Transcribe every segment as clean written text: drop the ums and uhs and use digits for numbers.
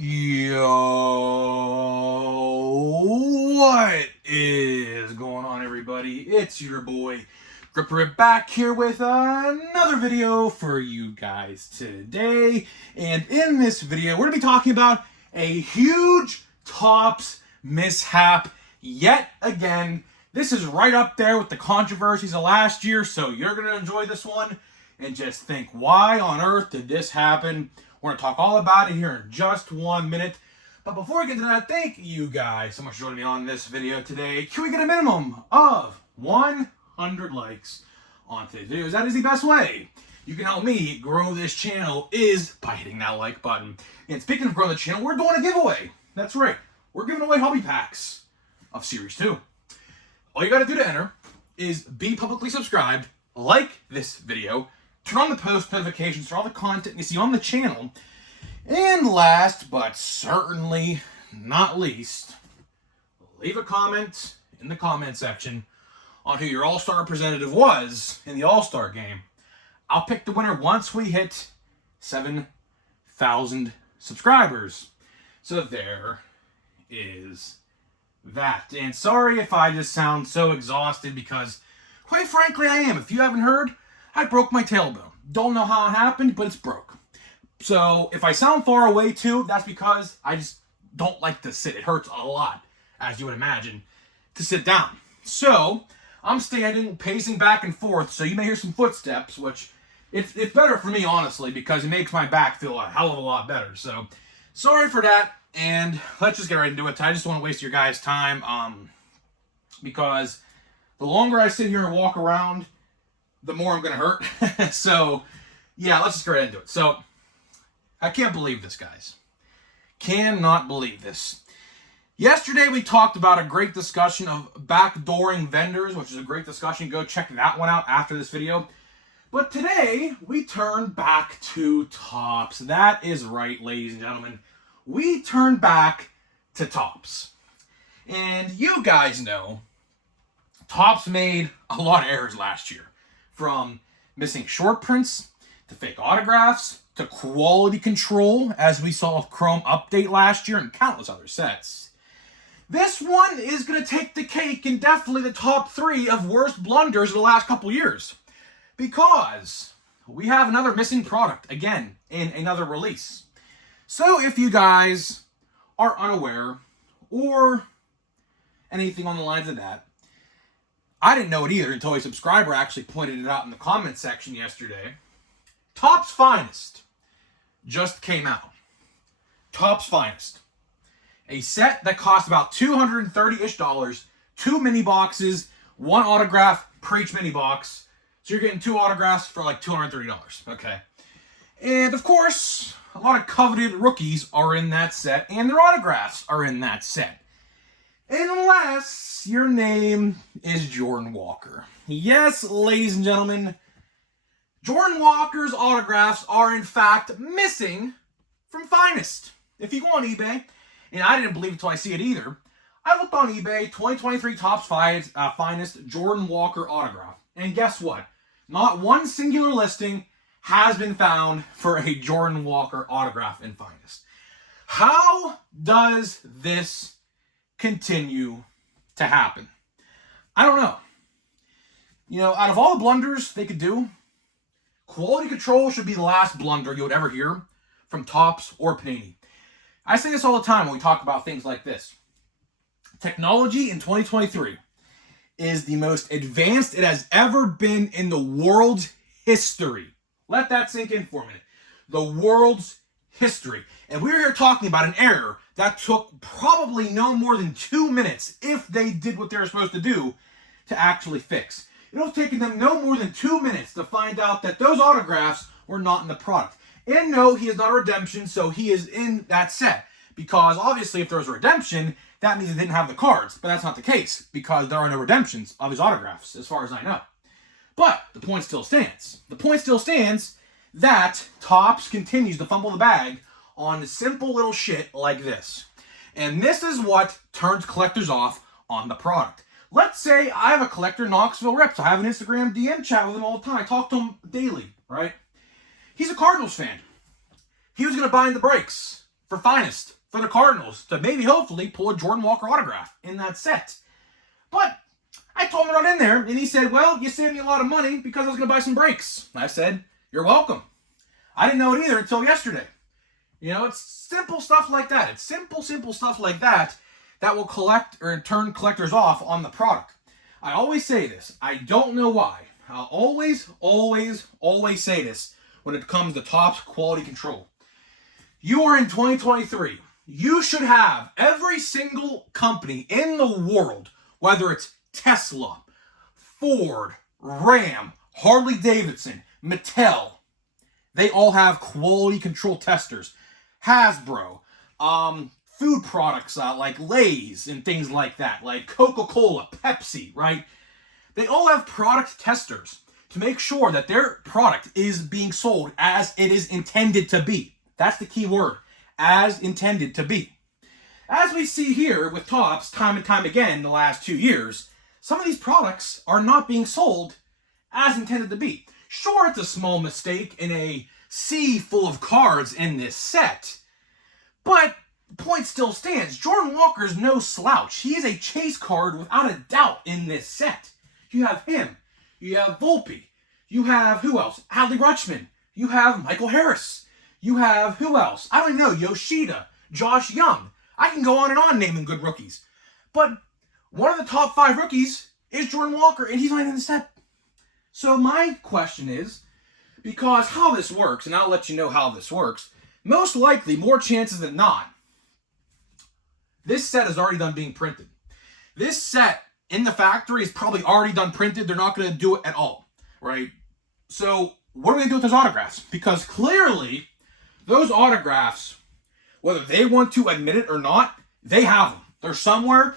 Yo, what is going on, everybody? It's your boy Gripper back here with another video for you guys today. And in this video, we're going to be talking about a huge Topps mishap yet again. This is right up there with the controversies of last year, so you're going to enjoy this one and just think, why on earth did this happen? We're going to talk all about it here in just 1 minute. But before we get to that, thank you guys so much for joining me on this video today. Can we get a minimum of 100 likes on today's videos? That is the best way you can help me grow this channel, is by hitting that like button. And speaking of growing the channel, we're doing a giveaway. That's right. We're giving away hobby packs of Series 2. All you got to do to enter is be publicly subscribed, like this video, turn on the post notifications for all the content you see on the channel, and last but certainly not least, leave a comment in the comment section on who your All-Star representative was in the All-Star game. I'll pick the winner once we hit 7,000 subscribers. So there is that. And sorry if I just sound so exhausted, because quite frankly I am. If you haven't heard, I broke my tailbone. Don't know how it happened, but it's broke. So if I sound far away too, that's because I just don't like to sit. It hurts a lot, as you would imagine, to sit down. So I'm standing, pacing back and forth, so you may hear some footsteps, which it's better for me, honestly, because it makes my back feel a hell of a lot better. So sorry for that, and let's just get right into it. I just don't want to waste your guys' time, because the longer I sit here and walk around, the more I'm going to hurt. So, yeah, let's just get right into it. So, I can't believe this, guys. Cannot believe this. Yesterday, we talked about a great discussion of backdooring vendors, which is a great discussion. Go check that one out after this video. But today, we turn back to Topps. That is right, ladies and gentlemen. We turn back to Topps. And you guys know, Topps made a lot of errors last year. From missing short prints, to fake autographs, to quality control, as we saw with Chrome Update last year, and countless other sets. This one is going to take the cake in definitely the top 3 of worst blunders of the last couple years. Because we have another missing product, again, in another release. So if you guys are unaware, or anything on the lines of that, I didn't know it either until a subscriber actually pointed it out in the comment section yesterday. Topps Finest just came out. Topps Finest. A set that cost about $230-ish, 2 mini boxes, 1 autograph per each mini box. So you're getting 2 autographs for like $230. Okay. And of course, a lot of coveted rookies are in that set, and their autographs are in that set. Unless your name is Jordan Walker. Yes, ladies and gentlemen, Jordan Walker's autographs are in fact missing from Finest. If you go on eBay, and I didn't believe it until I see it either, I looked on eBay, 2023 Topps Finest Jordan Walker autograph. And guess what? Not one singular listing has been found for a Jordan Walker autograph in Finest. How does this continue to happen? I don't know. You know, out of all the blunders they could do, quality control should be the last blunder you would ever hear from Topps or Panini. I say this all the time when we talk about things like this. Technology in 2023 is the most advanced it has ever been in the world's history. Let that sink in for a minute. The world's history. And we're here talking about an error that took probably no more than 2 minutes, if they did what they were supposed to do, to actually fix. It was taking them no more than 2 minutes to find out that those autographs were not in the product. And no, he is not a redemption, so he is in that set. Because obviously if there was a redemption, that means he didn't have the cards. But that's not the case, because there are no redemptions of his autographs, as far as I know. But the point still stands. The point still stands that Topps continues to fumble the bag on simple little shit like this. And this is what turns collectors off on the product. Let's say I have a collector, Knoxville Rips. I have an Instagram DM chat with him all the time. I talk to him daily, right? He's a Cardinals fan. He was going to bind the breaks for Finest, for the Cardinals, to maybe, hopefully, pull a Jordan Walker autograph in that set. But I told him right in there, and he said, well, you saved me a lot of money because I was going to buy some breaks. I said, you're welcome. I didn't know it either until yesterday. You know, it's simple stuff like that. It's simple stuff like that that will collect or turn collectors off on the product. I always say this. I don't know why. I'll always say this when it comes to Topps quality control. You are in 2023. You should have every single company in the world, whether it's Tesla, Ford, Ram, Harley-Davidson, Mattel, they all have quality control testers. Hasbro, food products like Lay's and things like that, like Coca-Cola, Pepsi, right? They all have product testers to make sure that their product is being sold as it is intended to be. That's the key word, as intended to be. As we see here with Topps time and time again the last 2 years, some of these products are not being sold as intended to be. Sure, it's a small mistake in a sea full of cards in this set, but the point still stands. Jordan Walker's no slouch. He is a chase card without a doubt in this set. You have him. You have Volpe. You have, who else? Adley Rutschman. You have Michael Harris. You have, who else? I don't even know. Yoshida. Josh Young. I can go on naming good rookies. But one of the top 5 rookies is Jordan Walker, and he's not even in the set. So my question is, because how this works, and I'll let you know how this works, most likely, more chances than not, this set is already done being printed. This set in the factory is probably already done printed. They're not going to do it at all, right? So what are we going to do with those autographs? Because clearly, those autographs, whether they want to admit it or not, they have them. They're somewhere.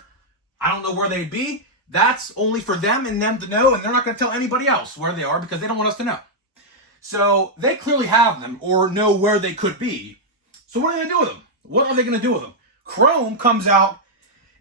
I don't know where they'd be. That's only for them and them to know, and they're not going to tell anybody else where they are because they don't want us to know. So they clearly have them or know where they could be. So what are they going to do with them? What are they going to do with them? Chrome comes out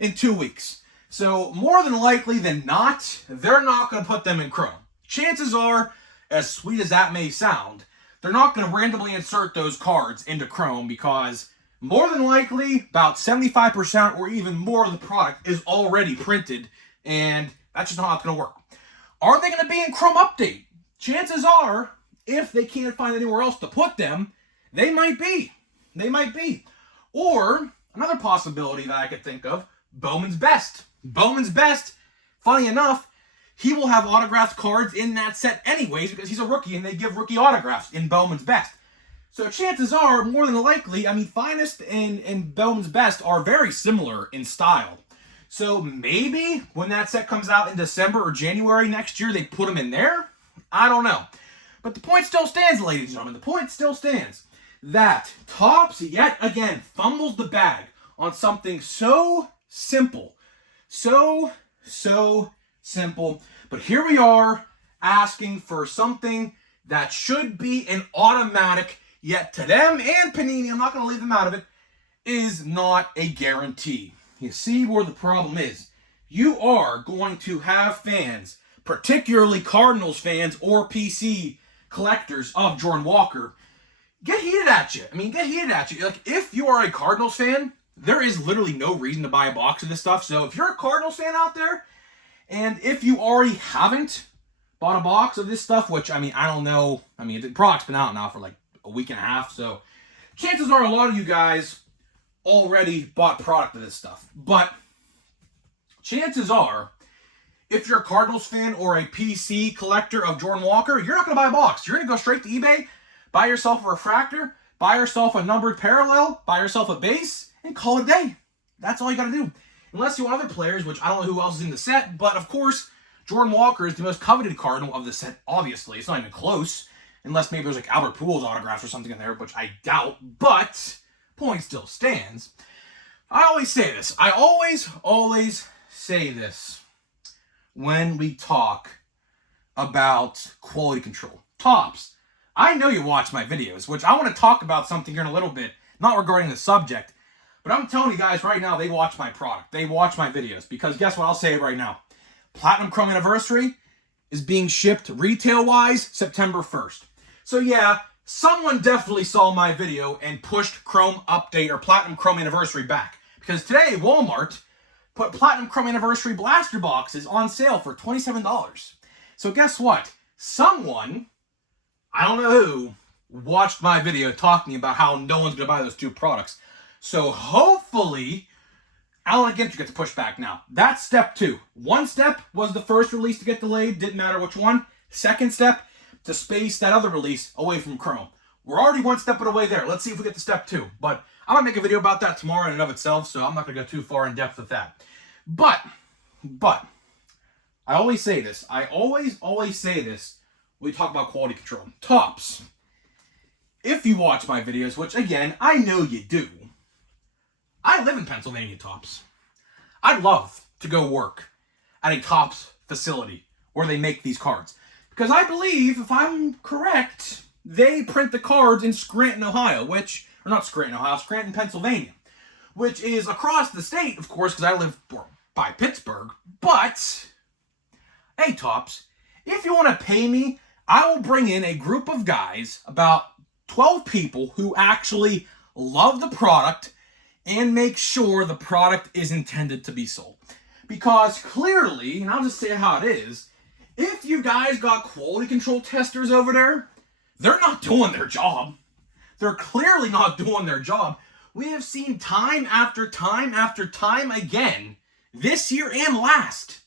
in 2 weeks. So more than likely than not, they're not going to put them in Chrome. Chances are, as sweet as that may sound, they're not going to randomly insert those cards into Chrome because more than likely about 75% or even more of the product is already printed, and that's just not how it's going to work. Are they going to be in Chrome Update? Chances are, if they can't find anywhere else to put them, they might be. They might be. Or, another possibility that I could think of, Bowman's Best. Bowman's Best, funny enough, he will have autographed cards in that set anyways because he's a rookie and they give rookie autographs in Bowman's Best. So chances are, more than likely, Finest and Bowman's Best are very similar in style. So maybe when that set comes out in December or January next year, they put them in there? I don't know. But the point still stands, ladies and gentlemen. The point still stands that Topps, yet again, fumbles the bag on something so simple. So simple. But here we are asking for something that should be an automatic, yet to them and Panini, I'm not going to leave them out of it, is not a guarantee. You see where the problem is. You are going to have fans, particularly Cardinals fans or PC collectors of Jordan Walker, get heated at you. Get heated at you. Like, if you are a Cardinals fan, there is literally no reason to buy a box of this stuff. So if you're a Cardinals fan out there, and if you already haven't bought a box of this stuff, which, I don't know. The product's been out now for like a week and a half, so chances are a lot of you guys already bought product of this stuff. But chances are, if you're a Cardinals fan or a PC collector of Jordan Walker, you're not going to buy a box. You're going to go straight to eBay, buy yourself a refractor, buy yourself a numbered parallel, buy yourself a base, and call it a day. That's all you got to do. Unless you want other players, which I don't know who else is in the set, but of course, Jordan Walker is the most coveted Cardinal of the set, obviously. It's not even close, unless maybe there's like Albert Pujols autographs or something in there, which I doubt, but point still stands. I always say this. I always say this when we talk about quality control. Topps, I know you watch my videos, which I want to talk about something here in a little bit, not regarding the subject, but I'm telling you guys right now, they watch my product. They watch my videos, because guess what? I'll say it right now. Platinum Chrome Anniversary is being shipped retail-wise September 1st. So yeah, someone definitely saw my video and pushed Chrome Update or Platinum Chrome Anniversary back. Because today, Walmart put Platinum Chrome Anniversary blaster boxes on sale for $27. So guess what? Someone, I don't know who, watched my video talking about how no one's going to buy those two products. So hopefully, Allen Ginther gets pushed back now. That's step 2. One step was the first release to get delayed, didn't matter which one. Second step, to space that other release away from Chrome. We're already one step away there. Let's see if we get to step 2. But I'm going to make a video about that tomorrow in and of itself, so I'm not going to go too far in depth with that. But, I always say this. I always say this when we talk about quality control. Tops, if you watch my videos, which again, I know you do, I live in Pennsylvania, Tops. I'd love to go work at a Tops facility where they make these cards. Because I believe, if I'm correct, they print the cards in Scranton, Ohio, or not Scranton, Ohio, Scranton, Pennsylvania, which is across the state, of course, because I live by Pittsburgh. But, hey, Tops, if you want to pay me, I will bring in a group of guys, about 12 people, who actually love the product and make sure the product is intended to be sold. Because clearly, and I'll just say how it is, if you guys got quality control testers over there, they're not doing their job. They're clearly not doing their job. We have seen time after time after time again, this year and last,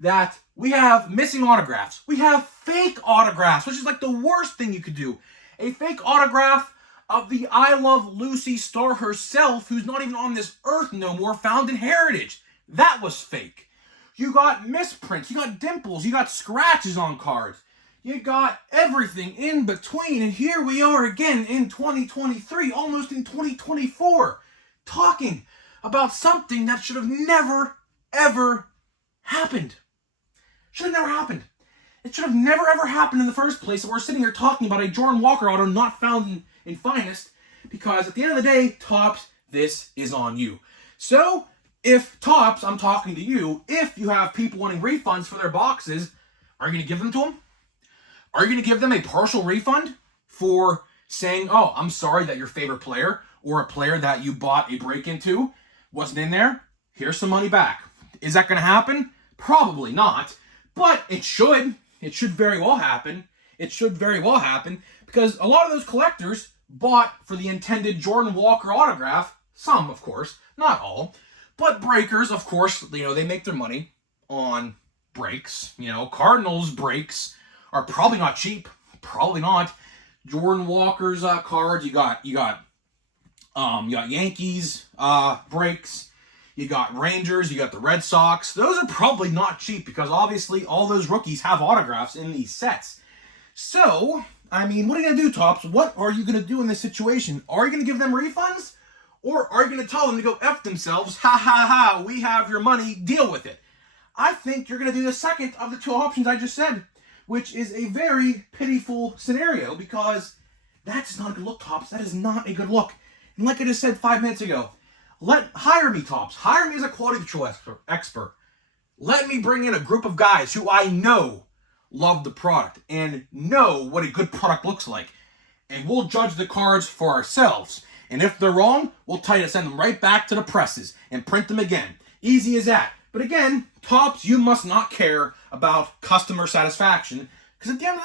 that we have missing autographs. We have fake autographs, which is like the worst thing you could do. A fake autograph of the I Love Lucy star herself, who's not even on this earth no more, found in Heritage. That was fake. You got misprints, you got dimples, you got scratches on cards. You got everything in between. And here we are again in 2023, almost in 2024, talking about something that should have never, ever happened. Should have never happened. It should have never, ever happened in the first place. We're sitting here talking about a Jordan Walker auto not found in Finest, because at the end of the day, Tops, this is on you. So, if Tops, I'm talking to you, if you have people wanting refunds for their boxes, are you going to give them to them? Are you going to give them a partial refund for saying, oh, I'm sorry that your favorite player or a player that you bought a break into wasn't in there? Here's some money back. Is that going to happen? Probably not, but it should. It should very well happen. It should very well happen, because a lot of those collectors bought for the intended Jordan Walker autograph. Some, of course, not all. But breakers, of course, they make their money on breaks. Cardinals breaks are probably not cheap. Probably not. Jordan Walker's cards. You got Yankees breaks. You got Rangers. You got the Red Sox. Those are probably not cheap, because obviously all those rookies have autographs in these sets. So, I mean, what are you going to do, Tops? What are you going to do in this situation? Are you going to give them refunds? Or are you going to tell them to go F themselves? Ha ha ha, we have your money, deal with it. I think you're going to do the second of the two options I just said, which is a very pitiful scenario, because that's not a good look, Tops. That is not a good look. And like I just said 5 minutes ago, hire me, Tops. Hire me as a quality control expert. Let me bring in a group of guys who I know love the product and know what a good product looks like. And we'll judge the cards for ourselves. And if they're wrong, we'll tell you to send them right back to the presses and print them again. Easy as that. But again, Tops, you must not care about customer satisfaction, because at the end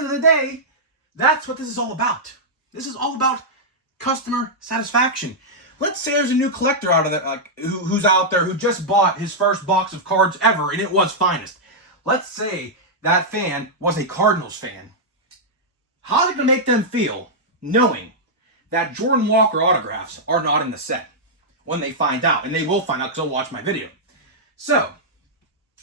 of the day, that's what this is all about. This is all about customer satisfaction. Let's say there's a new collector out of there, who's out there who just bought his first box of cards ever, and it was Finest. Let's say that fan was a Cardinals fan. How's it going to make them feel knowing that Jordan Walker autographs are not in the set when they find out? And they will find out, because they'll watch my video. So,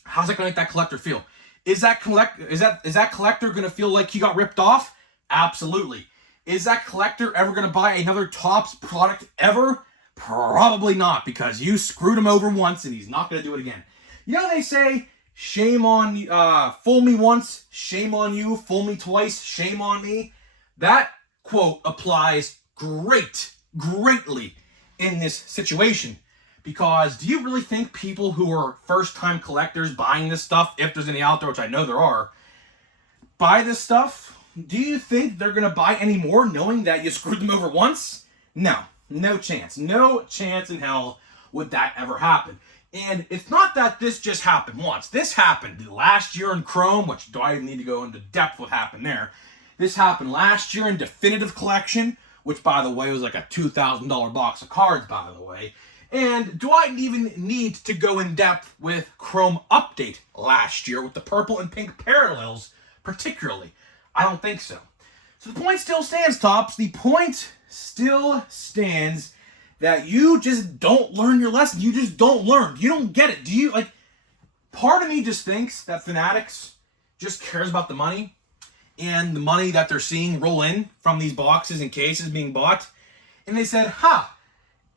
how's it going to make that collector feel? Is that collector going to feel like he got ripped off? Absolutely. Is that collector ever going to buy another Tops product ever? Probably not, because you screwed him over once and he's not going to do it again. They say, shame on you, fool me once, shame on you, fool me twice, shame on me. That quote applies greatly in this situation. Because do you really think people who are first-time collectors buying this stuff, if there's any out there, which I know there are, buy this stuff do you think they're going to buy any more knowing that you screwed them over once? No. No chance. No chance in hell would that ever happen. And it's not that this just happened once. This happened last year in Chrome, which do I even need to go into depth what happened there. This happened last year in Definitive Collection, which, by the way, was like a $2,000 box of cards, by the way. And do I even need to go in depth with Chrome Update last year with the purple and pink parallels, particularly? I don't think so. So the point still stands, Tops. The point still stands that you just don't learn your lesson. You just don't learn. You don't get it. Do you, like, part of me just thinks that Fanatics just cares about the money and the money that they're seeing roll in from these boxes and cases being bought. And they said,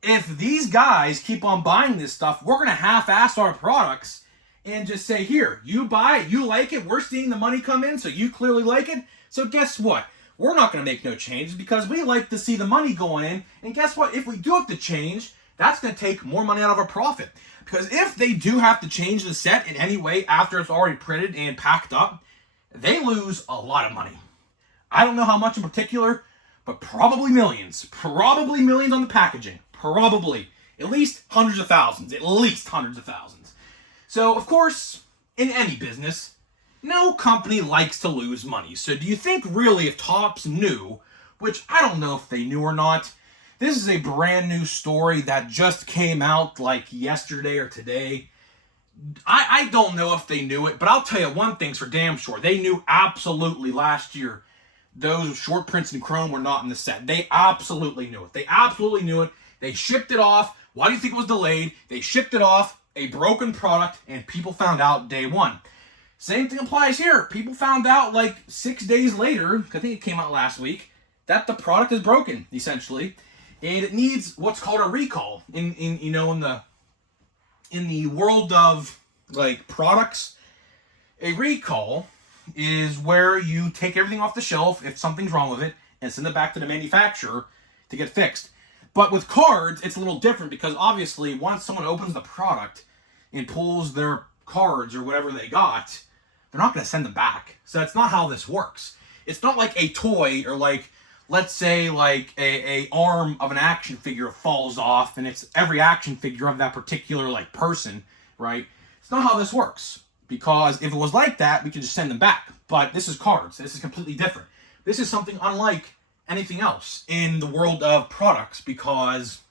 if these guys keep on buying this stuff, we're going to half-ass our products and just say, here, you buy it, you like it, we're seeing the money come in, so you clearly like it. So guess what? We're not going to make no changes because we like to see the money going in. And guess what? If we do have to change, that's going to take more money out of our profit. Because if they do have to change the set in any way after it's already printed and packed up, they lose a lot of money. I don't know how much in particular, but probably millions. Probably millions on the packaging. Probably. At least hundreds of thousands. At least hundreds of thousands. So, of course, in any business, no company likes to lose money. So do you think really if Topps knew, which I don't know if they knew or not, this is a brand new story that just came out like yesterday or today. I don't know if they knew it, but I'll tell you one thing's for damn sure. They knew absolutely last year those short prints in Chrome were not in the set. They absolutely knew it. They absolutely knew it. They shipped it off. Why do you think it was delayed? They shipped it off, a broken product, and people found out day one. Same thing applies here. People found out like 6 days later, I think it came out last week, that the product is broken, essentially. And it needs what's called a recall. In the world of like products, a recall is where you take everything off the shelf if something's wrong with it and send it back to the manufacturer to get fixed. But with cards, it's a little different because obviously once someone opens the product and pulls their cards or whatever they got, they're not going to send them back. So that's not how this works. It's not like a toy or like, let's say like a arm of an action figure falls off and it's every action figure of that particular like person, right? It's not how this works. Because if it was like that, we could just send them back. But this is cards. This is completely different. This is something unlike anything else in the world of products because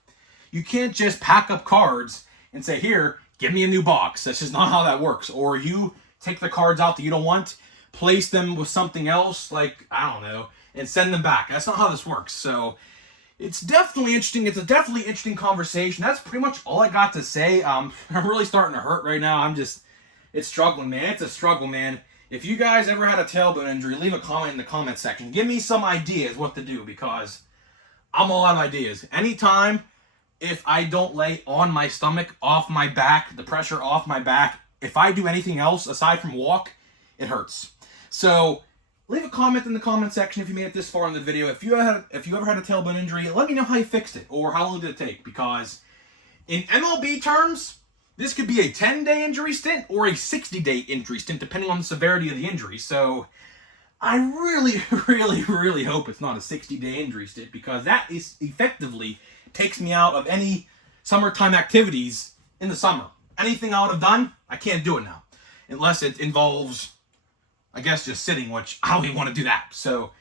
you can't just pack up cards and say, here, give me a new box. That's just not how that works. Or you take the cards out that you don't want, place them with something else, like, I don't know, and send them back. That's not how this works. So it's definitely interesting. It's a definitely interesting conversation. That's pretty much all I got to say. I'm really starting to hurt right now. It's struggling, man. It's a struggle, man. If you guys ever had a tailbone injury, leave a comment in the comment section. Give me some ideas what to do because I'm all out of ideas. Anytime if I don't lay on my stomach, off my back, the pressure off my back, if I do anything else aside from walk, it hurts. So leave a comment in the comment section if you made it this far in the video. If you ever had a tailbone injury, let me know how you fixed it or how long did it take. Because in MLB terms, this could be a 10-day injury stint or a 60-day injury stint, depending on the severity of the injury. So I really, really, really hope it's not a 60-day injury stint because that is effectively takes me out of any summertime activities in the summer. Anything I would have done, I can't do it now. Unless it involves, I guess, just sitting, which I don't even want to do that. So,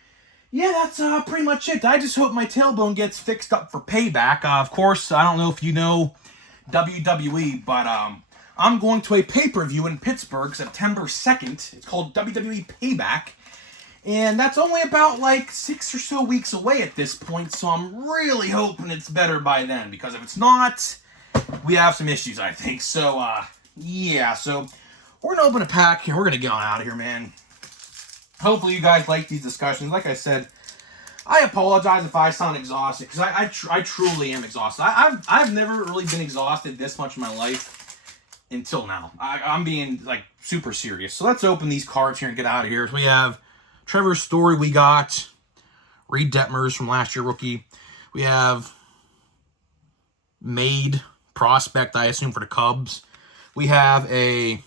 yeah, that's pretty much it. I just hope my tailbone gets fixed up for Payback. Of course, I don't know if you know WWE, but I'm going to a pay-per-view in Pittsburgh September 2nd. It's called WWE Payback. And that's only about like 6 or so weeks away at this point, so I'm really hoping it's better by then. Because if it's not, we have some issues, I think. So, yeah, so we're going to open a pack here. We're going to get on out of here, man. Hopefully you guys like these discussions. Like I said, I apologize if I sound exhausted, because I truly am exhausted. I've never really been exhausted this much in my life until now. I'm being, like, super serious. So let's open these cards here and get out of here. So we have Trevor Story, we got Reed Detmers from last year, rookie. We have Made prospect, I assume, for the Cubs. We have a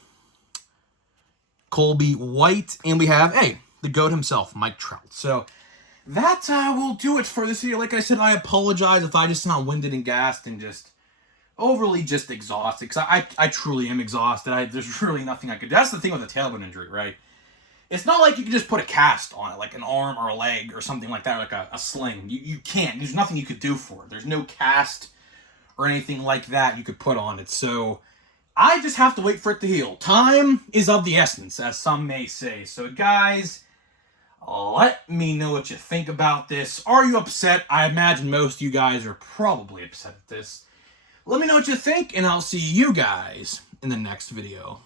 Colby White, and we have a the GOAT himself, Mike Trout. So that will do it for this video. Like I said, I apologize if I just sound winded and gassed and just overly just exhausted, because I truly am exhausted. There's really nothing I could do. That's the thing with a tailbone injury, right? It's not like you can just put a cast on it, like an arm or a leg or something like that, like a sling. You can't. There's nothing you could do for it. There's no cast or anything like that you could put on it. So I just have to wait for it to heal. Time is of the essence, as some may say. So guys, let me know what you think about this. Are you upset? I imagine most of you guys are probably upset at this. Let me know what you think, and I'll see you guys in the next video.